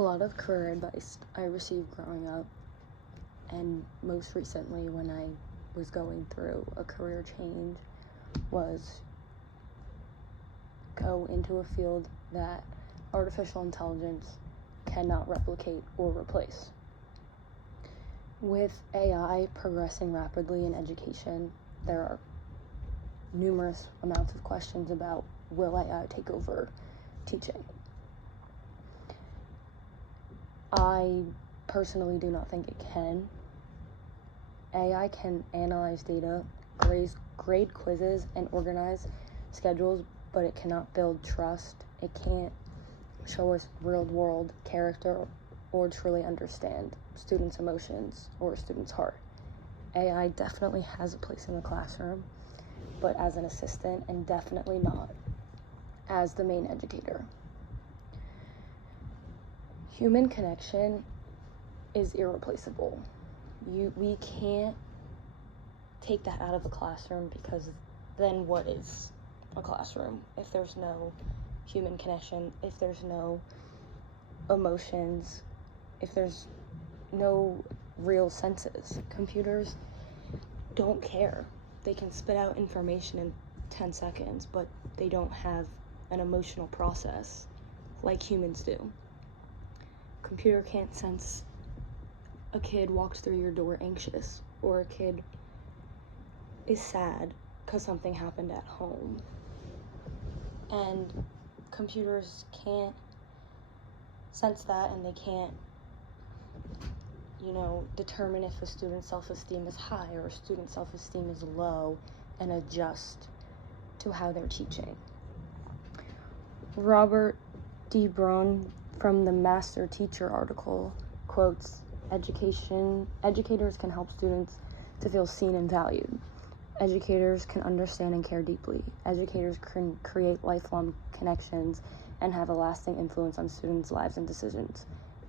A lot of career advice I received growing up, and most recently when I was going through a career change, was go into a field that artificial intelligence cannot replicate or replace. With AI progressing rapidly in education, there are numerous amounts of questions about, will AI take over teaching? I personally do not think it can. AI can analyze data, grade quizzes, and organize schedules, but it cannot build trust. It can't show us real-world character or truly understand students' emotions or a student's heart. AI definitely has a place in the classroom, but as an assistant, and definitely not as the main educator. Human connection is irreplaceable. We can't take that out of the classroom, because then what is a classroom if there's no human connection, if there's no emotions, if there's no real senses? Computers don't care. They can spit out information in 10 seconds, but they don't have an emotional process like humans do. Computer can't sense a kid walked through your door anxious, or a kid is sad because something happened at home. And computers can't sense that, and they can't, determine if a student's self-esteem is high or a student's self-esteem is low and adjust to how they're teaching. Robert D. Braun from the Master Teacher article quotes, educators can help students to feel seen and valued. Educators can understand and care deeply. Educators can create lifelong connections and have a lasting influence on students' lives and decisions.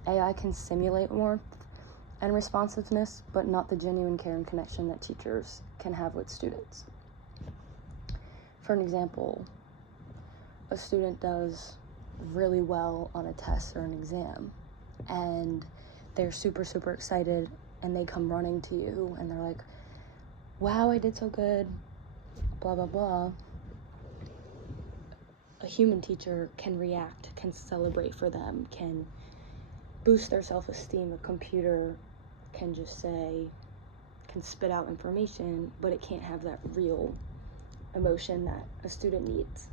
AI can simulate warmth and responsiveness, but not the genuine care and connection that teachers can have with students. For an example, a student does really well on a test or an exam, and they're super, super excited, and they come running to you, and they're like, wow, I did so good, blah, blah, blah. A human teacher can react, can celebrate for them, can boost their self-esteem. A computer can just can spit out information, but it can't have that real emotion that a student needs.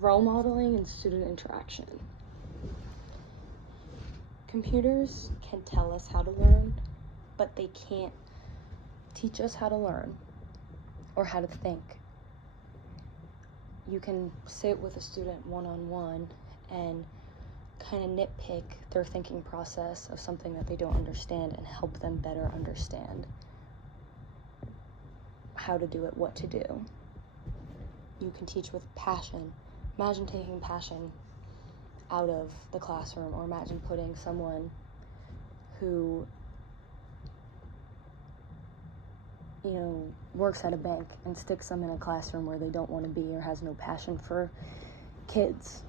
Role modeling and student interaction. Computers can tell us how to learn, but they can't teach us how to learn or how to think. You can sit with a student one-on-one and kind of nitpick their thinking process of something that they don't understand and help them better understand how to do it, what to do. You can teach with passion. Imagine taking passion out of the classroom, or imagine putting someone who works at a bank and sticks them in a classroom where they don't want to be or has no passion for kids.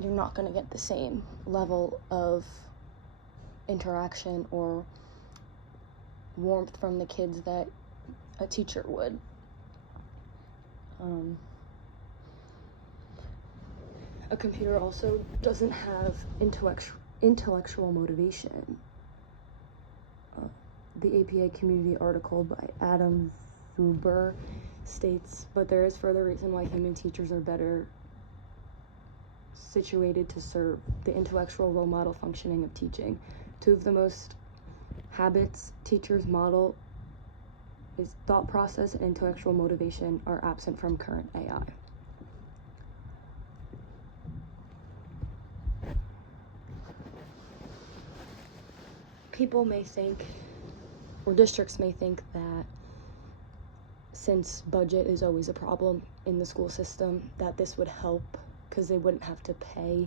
You're not going to get the same level of interaction or warmth from the kids that a teacher would. A computer also doesn't have intellectual motivation. The APA Community article by Adam Zuber states, but there is further reason why human teachers are better situated to serve the intellectual role model functioning of teaching. Two of the most habits teachers model is thought process and intellectual motivation are absent from current AI. People may think, or districts may think, that since budget is always a problem in the school system, that this would help because they wouldn't have to pay.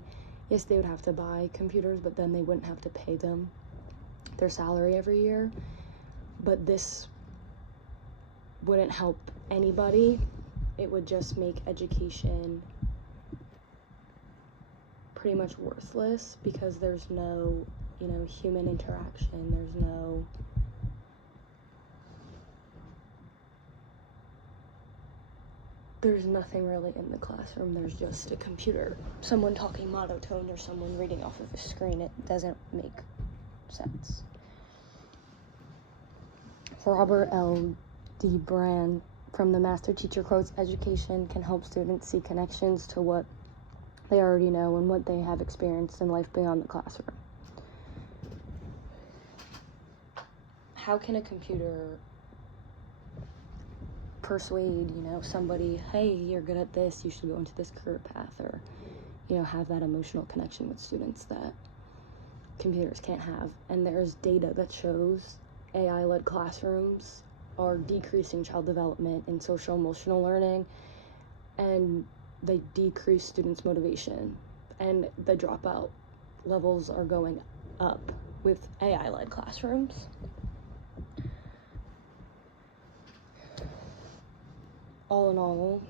Yes, they would have to buy computers, but then they wouldn't have to pay them their salary every year. But this wouldn't help anybody. It would just make education pretty much worthless because there's no, human interaction. There's nothing really in the classroom. There's just a computer, someone talking monotone or someone reading off of a screen. It doesn't make sense. Robert L. D. Brand from the Master Teacher quotes, education can help students see connections to what they already know and what they have experienced in life beyond the classroom. How can a computer persuade, somebody, hey, you're good at this, you should go into this career path, or, have that emotional connection with students that computers can't have? And there's data that shows AI-led classrooms are decreasing child development in social emotional learning, and they decrease students' motivation, and the dropout levels are going up with AI-led classrooms. All in all,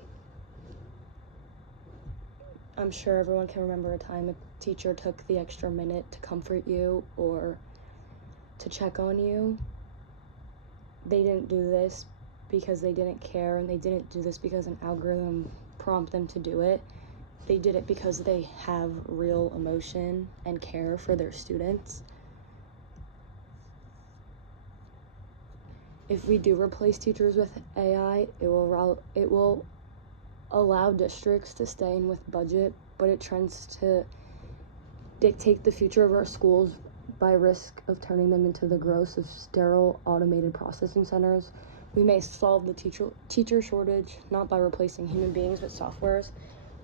I'm sure everyone can remember a time a teacher took the extra minute to comfort you or to check on you. They didn't do this because they didn't care, and they didn't do this because an algorithm prompted them to do it. They did it because they have real emotion and care for their students. If we do replace teachers with AI, it will allow districts to stay in with budget, but it trends to dictate the future of our schools by risk of turning them into the gross of sterile automated processing centers. We may solve the teacher shortage not by replacing human beings with softwares,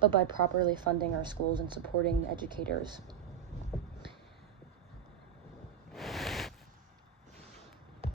but by properly funding our schools and supporting the educators